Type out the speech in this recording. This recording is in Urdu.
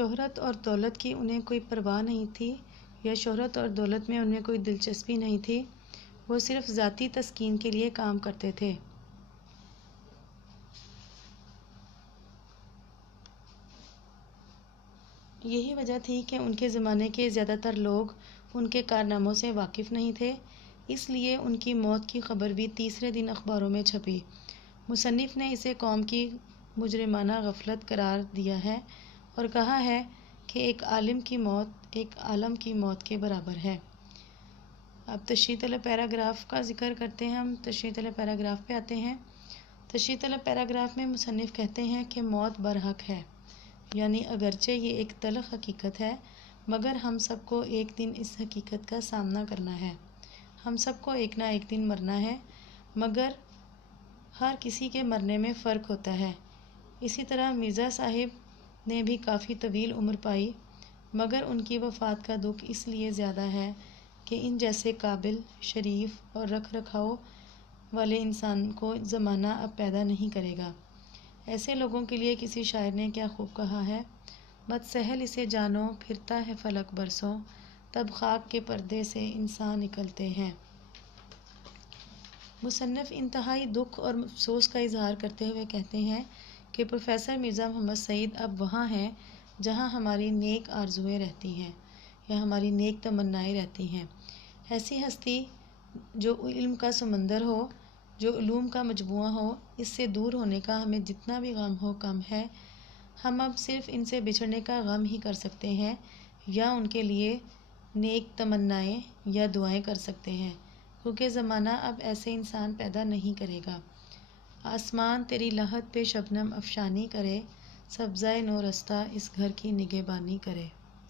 شہرت اور دولت کی انہیں کوئی پرواہ نہیں تھی، یا شہرت اور دولت میں انہیں کوئی دلچسپی نہیں تھی، وہ صرف ذاتی تسکین کے لیے کام کرتے تھے۔ یہی وجہ تھی کہ ان کے زمانے کے زیادہ تر لوگ ان کے کارناموں سے واقف نہیں تھے، اس لیے ان کی موت کی خبر بھی تیسرے دن اخباروں میں چھپی۔ مصنف نے اسے قوم کی مجرمانہ غفلت قرار دیا ہے اور کہا ہے کہ ایک عالم کی موت ایک عالم کی موت کے برابر ہے۔ اب تشریح طلب پیراگراف کا ذکر کرتے ہیں، ہم تشریح طلب پیراگراف پہ آتے ہیں۔ تشریح طلب پیراگراف میں مصنف کہتے ہیں کہ موت برحق ہے، یعنی اگرچہ یہ ایک تلخ حقیقت ہے، مگر ہم سب کو ایک دن اس حقیقت کا سامنا کرنا ہے۔ ہم سب کو ایک نہ ایک دن مرنا ہے، مگر ہر کسی کے مرنے میں فرق ہوتا ہے۔ اسی طرح مرزا صاحب نے بھی کافی طویل عمر پائی، مگر ان کی وفات کا دکھ اس لیے زیادہ ہے کہ ان جیسے قابل، شریف اور رکھ رکھاؤ والے انسان کو زمانہ اب پیدا نہیں کرے گا۔ ایسے لوگوں کے لیے کسی شاعر نے کیا خوب کہا ہے: بد سہل اسے جانو پھرتا ہے فلک برسوں، تب خاک کے پردے سے انسان نکلتے ہیں۔ مصنف انتہائی دکھ اور افسوس کا اظہار کرتے ہوئے کہتے ہیں کہ پروفیسر مرزا محمد سعید اب وہاں ہیں جہاں ہماری نیک آرزوئیں رہتی ہیں یا ہماری نیک تمنائیں رہتی ہیں۔ ایسی ہستی جو علم کا سمندر ہو، جو علوم کا مجموعہ ہو، اس سے دور ہونے کا ہمیں جتنا بھی غم ہو کم ہے۔ ہم اب صرف ان سے بچھڑنے کا غم ہی کر سکتے ہیں یا ان کے لیے نیک تمنائیں یا دعائیں کر سکتے ہیں، کیونکہ زمانہ اب ایسے انسان پیدا نہیں کرے گا۔ آسمان تیری لحد پہ شبنم افشانی کرے، سبزۂ نو رستہ اس گھر کی نگہبانی کرے۔